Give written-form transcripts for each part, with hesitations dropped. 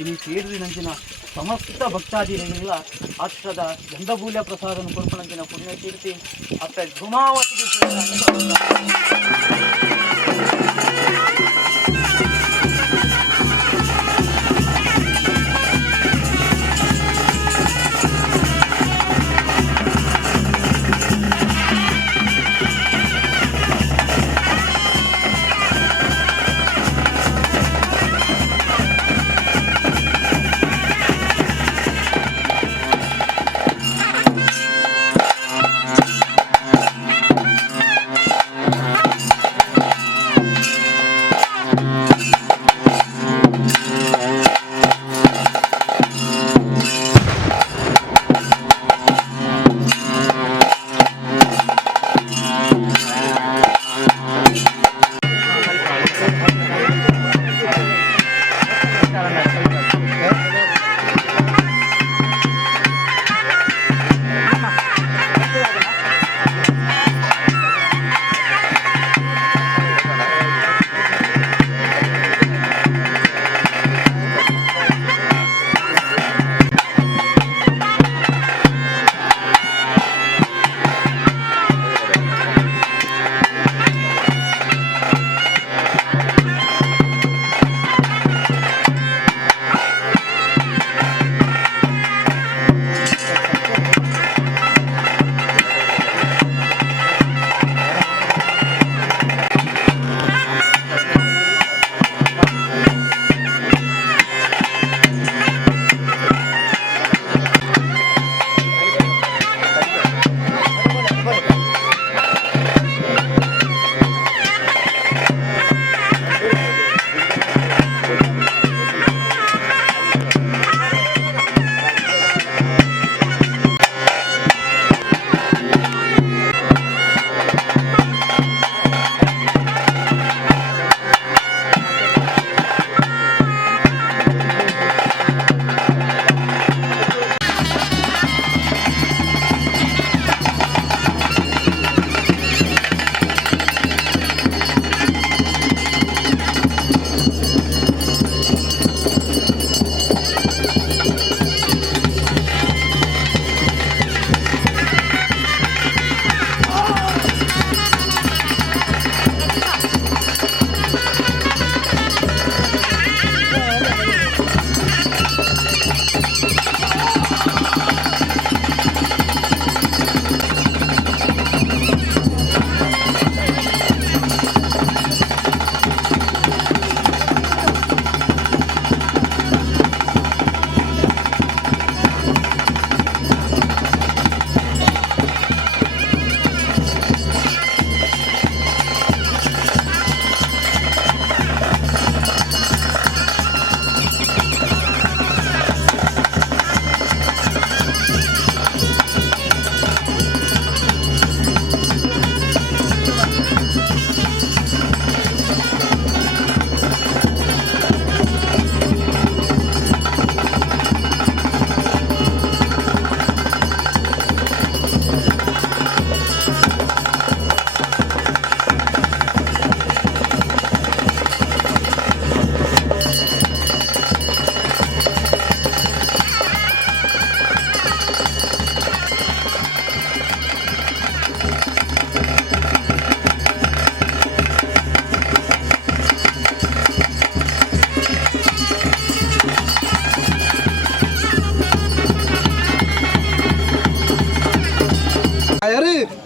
ಇನ್ನು ಸೇರಿದಂಚಿನ ಸಮಸ್ತ ಭಕ್ತಾದಿಗಳಿಗೆಲ್ಲ ಅಷ್ಟದ ಗಂಧಭೂಲ್ಯ ಪ್ರಸಾದವನ್ನು ಕೊಡ್ಕೊಂಡಂಚಿನ ಪುಣ್ಯಕೀರ್ತಿ ಅತ್ತ ಧೂಮಾವತಿಗೆ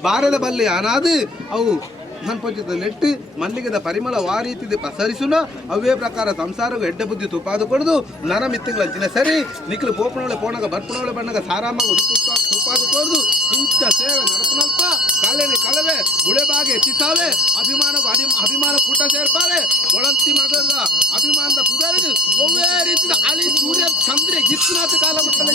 ಬಾರದ ಬಲ್ಲೆ ಅನಾದು ಅವು ಸಂಪಂಚದ ನೆಟ್ಟು ಮಲ್ಲಿಗೆದ ಪರಿಮಳ ವಾರೀತಿದೆ ಪಸರಿಸುನ ಅವೇ ಪ್ರಕಾರ ಸಂಸಾರವು ಎಡ್ಡ ಬುದ್ಧಿ ತುಪಾದು ಕೊಡದು ನರ ಮಿತ್ತಿಗಳಂಚಿನ ಸರಿ ನಿಖಲು ಪೋಪಣೊಳೆ ಪೋಣಗ ಬರ್ಪಣೊಳೆ ಬಣ್ಣಗ ಸಾರಾಮಾಗ ತುಪಾದು ಕೊಡದು ಇಂಥ ಸೇವೆ ನಡಪನಲ್ಪ ಕಾಲೇನೆ ಕಲವೆ ಗುಳೆಬಾಗೆ ಚಿಸಾವೆ ಅಭಿಮಾನ ಕೂಟ ಸೇರ್ಪಾವೆ ಒಳಂತಿ ಮಗದ ಅಭಿಮಾನದ ಪುದರಿಗೆ ಒವ್ವೇ ರೀತಿಯ ಅಲಿ ಸೂರ್ಯ ಚಂದ್ರ ಇತ್ನಾಥ ಕಾಲ ಮಕ್ಕಳ